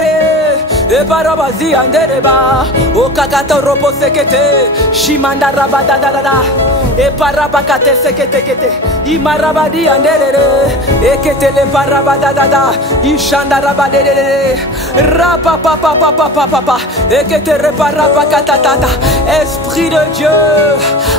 e barabazi andereba o kakato robo sekete shimanda rabadadara e parabakate sekete kete i marabadi anderere e ketele parabadadada i shanda rabadere rapapapapapapa e ketere parabakatata. Esprit de Dieu,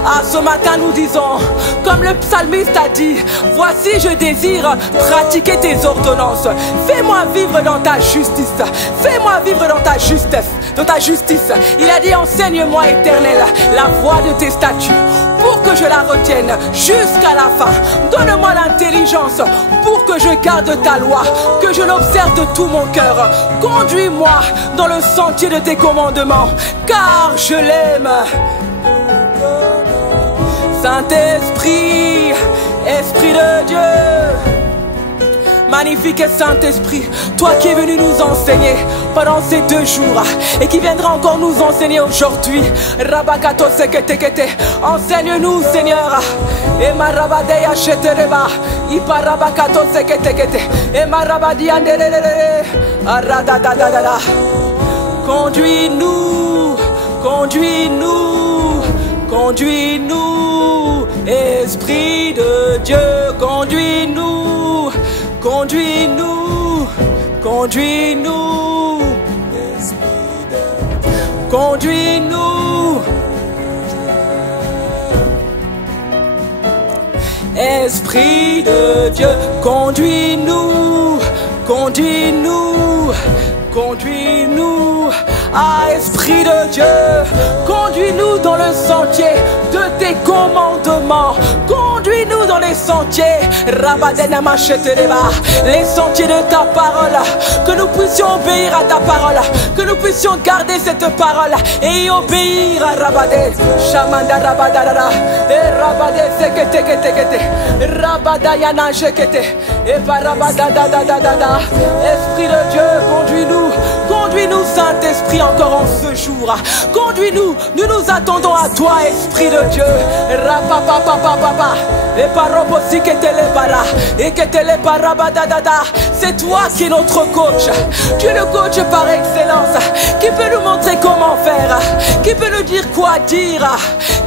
à ce matin nous disons, comme le psalmiste a dit, voici je désire pratiquer tes ordonnances. Fais-moi vivre dans ta justice. Fais-moi vivre dans ta justesse, dans ta justice. Il a dit, enseigne-moi, Éternel, la voie de tes statuts, pour que je la retienne jusqu'à la fin. Donne-moi l'intelligence pour que je garde ta loi, que je l'observe de tout mon cœur. Conduis-moi dans le sentier de tes commandements, car je l'aime. Saint-Esprit, Esprit de Dieu, magnifique Saint-Esprit, toi qui es venu nous enseigner pendant ces 2 jours et qui viendra encore nous enseigner aujourd'hui. Rabakato sekete, enseigne-nous, Seigneur. Et marabadeya shetereba, iparabakato sekete, et marabadi anderere, aradadadada. Conduis-nous, conduis-nous, conduis-nous, Esprit de Dieu, conduis-nous, conduis-nous, conduis-nous, conduis-nous, Esprit de Dieu, conduis-nous, conduis-nous, conduis-nous, Ah, Esprit de Dieu, conduis-nous dans le sentier de tes commandements. Conduis-nous dans les sentiers, les sentiers de ta parole. Que nous puissions obéir à ta parole, que nous puissions garder cette parole et y obéir à Rabade. Shamanda Rabadara, et Rabade Sekete, Rabadayana Shekete, et Barabadadadadada. Esprit de Dieu, conduis-nous. Conduis-nous, Saint-Esprit, encore en ce jour. Conduis-nous, nous nous attendons à toi, Esprit de Dieu. C'est toi qui es notre coach. Tu es le coach par excellence, qui peut nous montrer comment faire, qui peut nous dire quoi dire,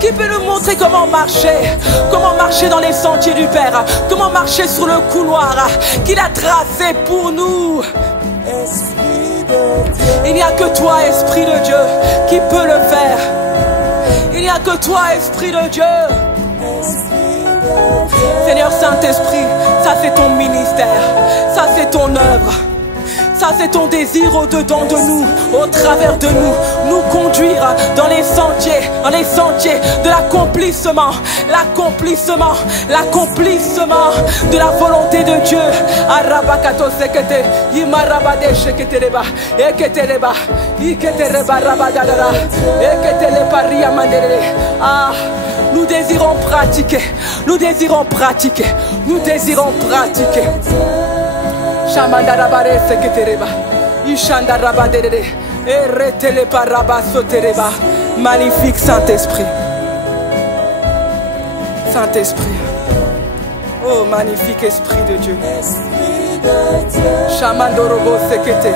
qui peut nous montrer comment marcher dans les sentiers du Père, comment marcher sur le couloir qu'il a tracé pour nous. Il n'y a que toi, Esprit de Dieu, qui peut le faire. Il n'y a que toi, Esprit de Dieu. Seigneur Saint-Esprit, ça c'est ton ministère, ça c'est ton œuvre, ça c'est ton désir au-dedans de nous, au travers de nous, nous conduire dans les sentiers de l'accomplissement, l'accomplissement de la volonté de Dieu. Arabakato sekete, imarabade sheketeleba, eketeleba, iketeleba rabadadara, eketelepa riamandere. Ah, nous désirons pratiquer, nous désirons pratiquer, nous désirons pratiquer. Shamandarabare seketereba, ishandarabadere, eretelepa rabasotereba. Magnifique Saint-Esprit. Saint-Esprit. Oh, magnifique Esprit de Dieu. Shamandorobo sekete.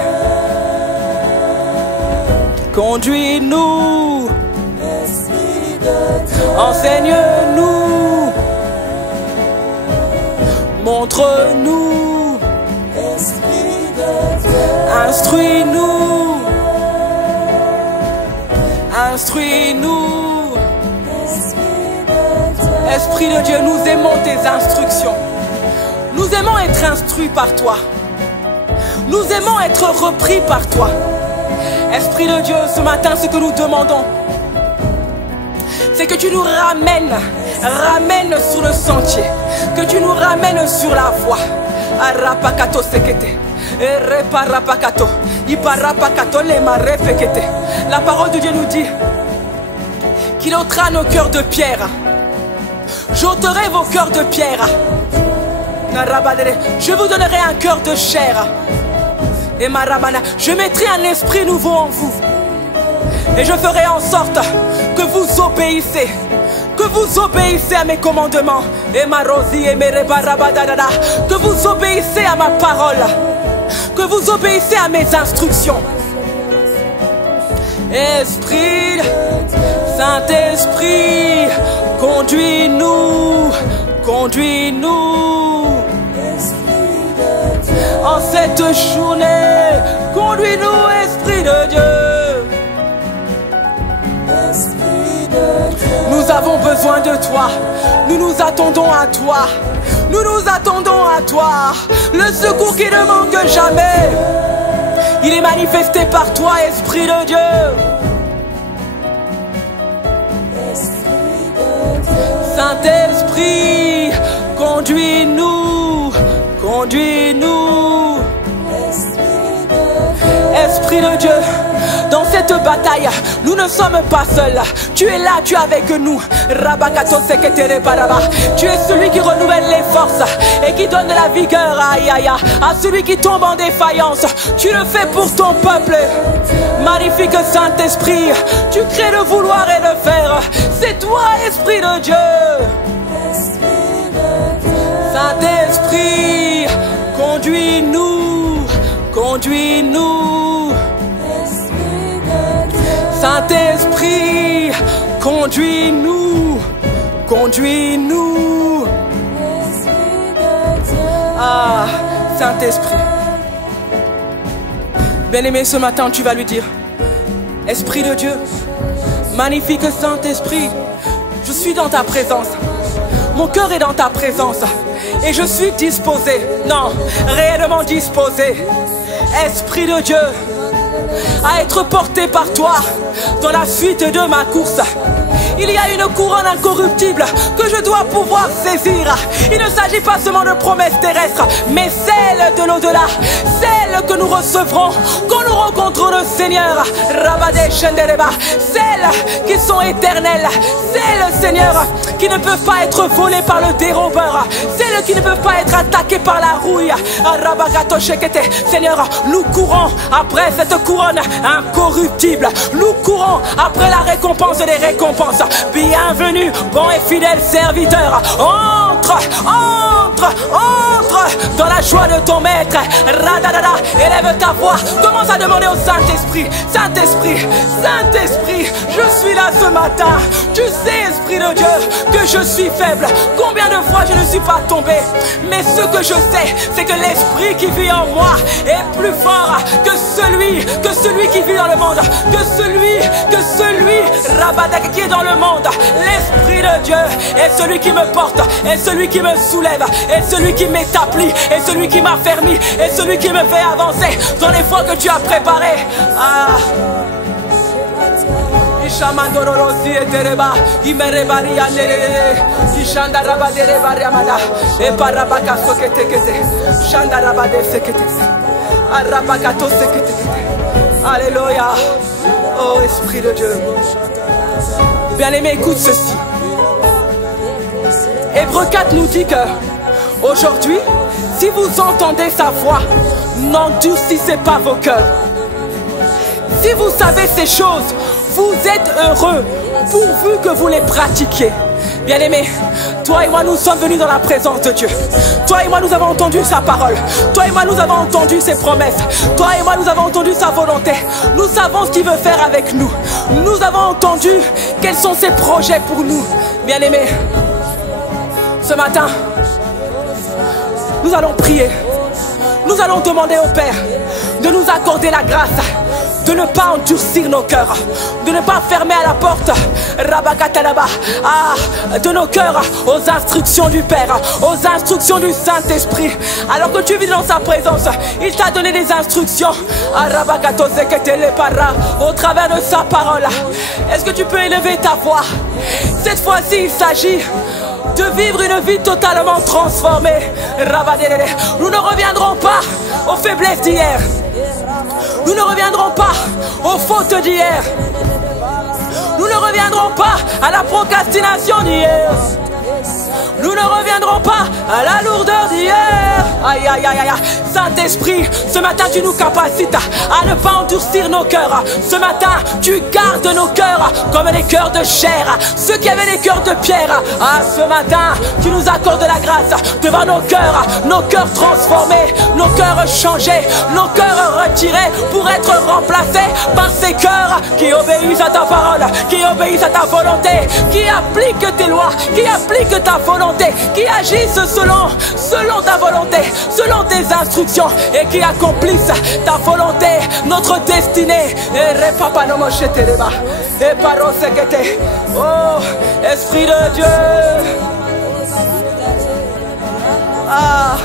Conduis-nous. Enseigne-nous. Montre-nous. Instruis-nous. Instruis-nous. Esprit de Dieu, nous aimons tes instructions. Nous aimons être instruits par toi. Nous aimons être repris par toi. Esprit de Dieu, ce matin, ce que nous demandons, c'est que tu nous ramènes sur le sentier, que tu nous ramènes sur la voie. Arapakato sekete, reparapakato, iparapakato lemarepekete. La parole de Dieu nous dit qu'il ôtera nos cœurs de pierre. J'ôterai vos cœurs de pierre. Je vous donnerai un cœur de chair. Et je mettrai un esprit nouveau en vous. Et je ferai en sorte que vous obéissez. Que vous obéissez à mes commandements. Et que vous obéissez à ma parole. Que vous obéissez à mes instructions. Esprit, Saint-Esprit, conduis-nous, conduis-nous. En cette journée, conduis-nous, Esprit de Dieu. Nous avons besoin de toi. Nous nous attendons à toi. Nous nous attendons à toi. Le secours qui ne manque jamais, il est manifesté par toi, Esprit de Dieu. Saint-Esprit, conduis-nous, conduis-nous. Esprit de Dieu, dans cette bataille, nous ne sommes pas seuls. Tu es là, tu es avec nous. Tu es celui qui renouvelle les forces et qui donne la vigueur à celui qui tombe en défaillance. Tu le fais pour ton peuple. Magnifique Saint-Esprit, tu crées le vouloir et le faire. C'est toi, Esprit de Dieu. Saint-Esprit, conduis-nous, conduis-nous. Saint-Esprit, conduis-nous, conduis-nous. Ah, Saint-Esprit. Bien-aimé, ce matin, tu vas lui dire, Esprit de Dieu, magnifique Saint-Esprit, je suis dans ta présence. Mon cœur est dans ta présence. Et je suis disposé, non, réellement disposé. Esprit de Dieu, à être porté par toi dans la suite de ma course. Il y a une couronne incorruptible que je dois pouvoir saisir. Il ne s'agit pas seulement de promesses terrestres, mais celle de l'au-delà, celle que nous recevrons quand nous rencontrons le Seigneur. Celles qui sont éternelles, celles, Seigneur, qui ne peuvent pas être volées par le dérobeur, celles qui ne peuvent pas être attaquées par la rouille. Seigneur, nous courons après cette couronne incorruptible. Nous courons après la récompense des récompenses. Bienvenue, bon et fidèle serviteur. Entre, entre, entre dans la joie de ton maître. Radadada, élève ta voix. Commence à demander au Saint-Esprit. Saint-Esprit, Saint-Esprit, je suis là ce matin. Tu sais, Esprit de Dieu, que je suis faible. Combien de fois je ne suis pas tombé. Mais ce que je sais, c'est que l'Esprit qui vit en moi est plus fort que celui qui vit dans le monde. Que celui, Rabadak, qui est dans le monde. L'Esprit de Dieu est celui qui me porte, est celui qui me soulève, est celui qui m'établit, est celui qui m'a fermé, est celui qui me fait avancer dans les voies que tu as préparées. Ah. Alléluia. Oh Esprit de Dieu. Bien-aimé, écoute ceci. Hébreux 4 nous dit que aujourd'hui, si vous entendez sa voix, n'endurcissez pas vos cœurs. Si vous savez ces choses, vous êtes heureux pourvu que vous les pratiquiez. Bien-aimé, toi et moi nous sommes venus dans la présence de Dieu. Toi et moi nous avons entendu sa parole. Toi et moi nous avons entendu ses promesses. Toi et moi nous avons entendu sa volonté. Nous savons ce qu'il veut faire avec nous. Nous avons entendu quels sont ses projets pour nous. Bien-aimé, ce matin, nous allons prier. Nous allons demander au Père de nous accorder la grâce de ne pas endurcir nos cœurs, de ne pas fermer à la porte de nos cœurs aux instructions du Père, aux instructions du Saint-Esprit. Alors que tu vis dans sa présence, il t'a donné des instructions au travers de sa parole. Est-ce que tu peux élever ta voix? Cette fois-ci, il s'agit de vivre une vie totalement transformée. Nous ne reviendrons pas aux faiblesses d'hier. Nous ne reviendrons pas aux fautes d'hier. Nous ne reviendrons pas à la procrastination d'hier. Nous ne reviendrons pas à la lourdeur d'hier. Aïe, aïe, aïe, aïe. Saint-Esprit, ce matin tu nous capacites à ne pas endurcir nos cœurs. Ce matin, tu gardes nos cœurs comme des cœurs de chair. Ceux qui avaient des cœurs de pierre. Ah, ce matin, tu nous accordes la grâce devant nos cœurs transformés, nos cœurs changés, nos cœurs retirés pour être remplacés par ces cœurs qui obéissent à ta parole, qui obéissent à ta volonté, qui appliquent tes lois, qui appliquent ta volonté, qui agissent selon ta volonté, selon tes instructions et qui accomplissent ta volonté, notre destinée. Oh, Esprit de Dieu. Ah,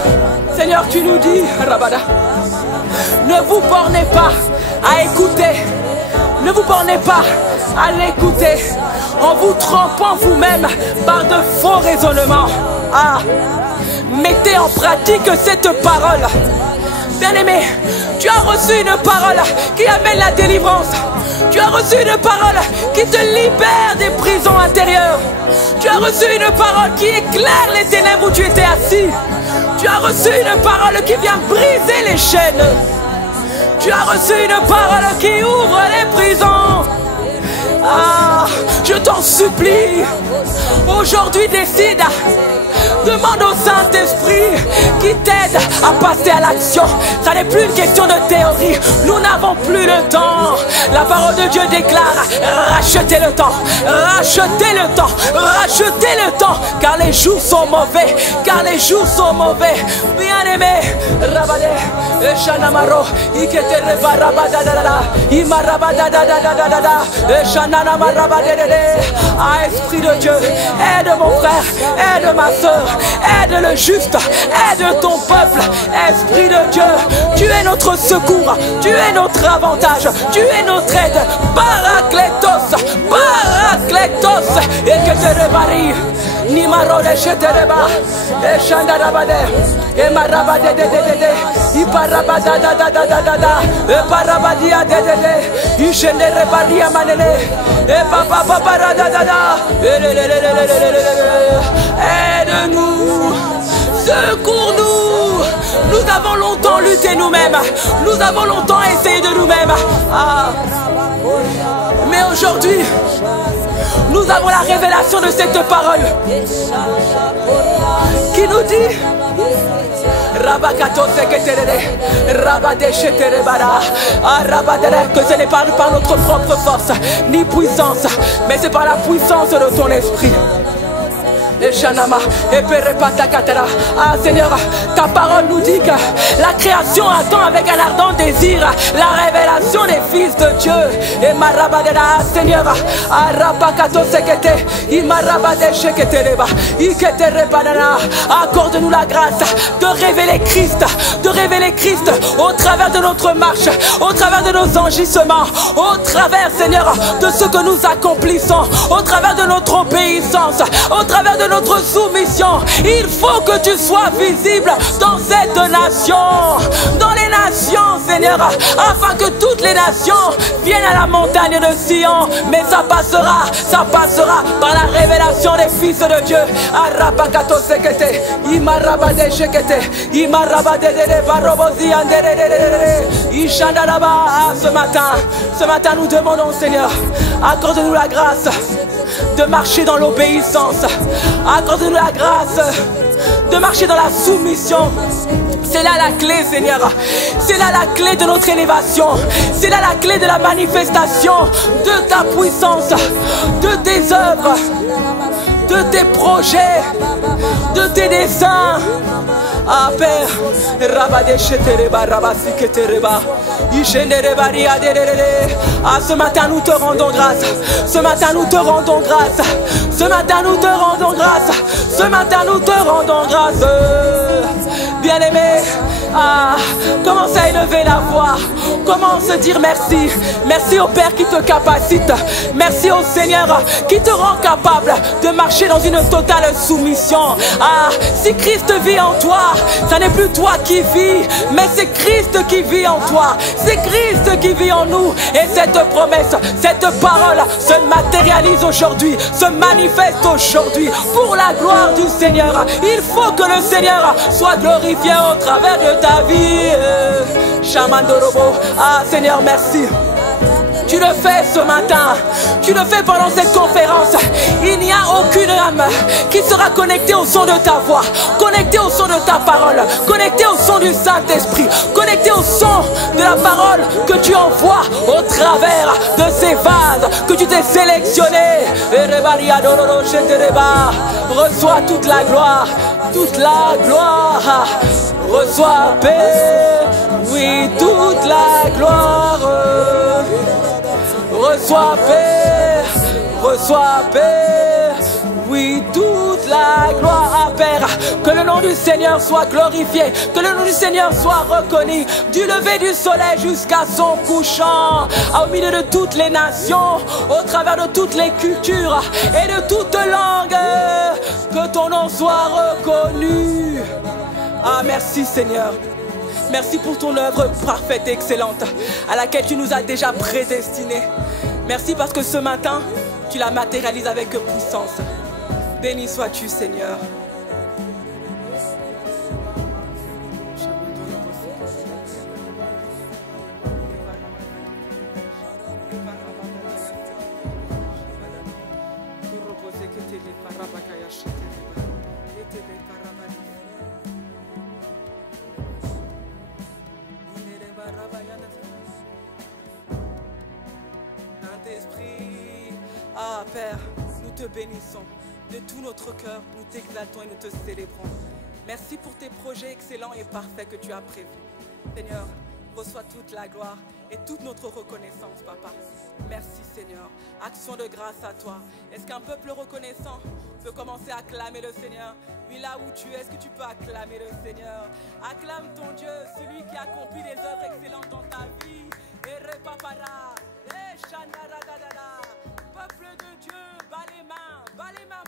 Seigneur, tu nous dis, Rabada, ne vous bornez pas à écouter, ne vous bornez pas à l'écouter en vous trompant vous-même par de faux raisonnements. Ah, mettez en pratique cette parole. Bien-aimé, tu as reçu une parole qui amène la délivrance. Tu as reçu une parole qui te libère des prisons intérieures. Tu as reçu une parole qui éclaire les ténèbres où tu étais assis. Tu as reçu une parole qui vient briser les chaînes. Tu as reçu une parole qui ouvre les prisons. Ah, je t'en supplie, aujourd'hui décide. Demande au Saint-Esprit qui t'aide à passer à l'action. Ça n'est plus une question de théorie. Nous n'avons plus le temps. La parole de Dieu déclare: rachetez le temps, rachetez le temps, rachetez le temps, car les les jours sont mauvais, car les jours sont mauvais. Bien-aimé, Rabade, Shanamaro, Ikete Reba Rabadadada, Imarabadadadadada, Shananama Rabadede. Ah, Esprit de Dieu, aide mon frère, aide ma soeur, aide le juste, aide ton peuple. Esprit de Dieu, tu es notre secours, tu es notre avantage, tu es notre aide. Paracletos, Paracletos, et que te rebari, ni marode chetereba, et chandarabade, et marabade de, et parabada da da da da da da, et parabadia de, et chenerebadia manele, et papa papa da da da, aide-nous, secours-nous. Nous avons longtemps lutté nous-mêmes, nous avons longtemps essayé de nous-mêmes. Ah. Mais aujourd'hui, nous avons la révélation de cette parole qui nous dit que ce n'est pas par notre propre force ni puissance, mais c'est par la puissance de ton esprit. Ah Seigneur, ta parole nous dit que la création attend avec un ardent désir la révélation des fils de Dieu. Et marabadera, Seigneur, accorde-nous la grâce de révéler Christ au travers de notre marche, au travers de nos engissements, au travers, Seigneur, de ce que nous accomplissons, au travers de notre obéissance, au travers de notre soumission. Il faut que tu sois visible dans cette nation, dans les nations, Seigneur, afin que toutes les nations viennent à la montagne de Sion. Mais ça passera par la révélation des fils de Dieu. Ce matin nous demandons, Seigneur, accorde-nous la grâce de marcher dans l'obéissance. Accorde-nous la grâce de marcher dans la soumission. C'est là la clé, Seigneur. C'est là la clé de notre élévation. C'est là la clé de la manifestation de ta puissance, de tes œuvres, de tes projets, de tes desseins. Ah Père, ce matin nous te rendons grâce. Ce matin nous te rendons grâce. Ce matin nous te rendons grâce. Ce matin nous te rendons grâce. Bien-aimé, commence à élever la voix. Commence à dire merci. Merci au Père qui te capacite. Merci au Seigneur qui te rend capable de marcher dans une totale soumission. Ah, si Christ vit en toi, ça n'est plus toi qui vis, mais c'est Christ qui vit en toi. C'est Christ qui vit en nous. Et cette promesse, cette parole se matérialise aujourd'hui, se manifeste aujourd'hui pour la gloire du Seigneur. Il faut que le Seigneur soit glorifié au travers de ta vie. Chamandorobo. Ah Seigneur, merci. Tu le fais ce matin, tu le fais pendant cette conférence. Il n'y a aucune âme qui sera connectée au son de ta voix, connectée au son de ta parole, connectée au son du Saint-Esprit, connectée au son de la parole que tu envoies au travers de ces vases que tu t'es sélectionné. Reçois toute la gloire, toute la gloire. Reçois paix, oui, toute la gloire. Reçois paix, oui, toute la gloire à Père. Que le nom du Seigneur soit glorifié, que le nom du Seigneur soit reconnu, du lever du soleil jusqu'à son couchant, au milieu de toutes les nations, au travers de toutes les cultures et de toutes langues, que ton nom soit reconnu. Ah, merci Seigneur. Merci pour ton œuvre parfaite et excellente à laquelle tu nous as déjà prédestinés. Merci parce que ce matin, tu la matérialises avec puissance. Béni sois-tu, Seigneur. Saint-Esprit, ah Père, nous te bénissons. De tout notre cœur, nous t'exaltons et nous te célébrons. Merci pour tes projets excellents et parfaits que tu as prévus. Seigneur, reçois toute la gloire et toute notre reconnaissance, Papa. Merci, Seigneur. Action de grâce à toi. Est-ce qu'un peuple reconnaissant peut commencer à acclamer le Seigneur? Oui, là où tu es, est-ce que tu peux acclamer le Seigneur? Acclame ton Dieu, celui qui accomplit des œuvres excellentes dans ta vie. Peuple de Dieu, bas les mains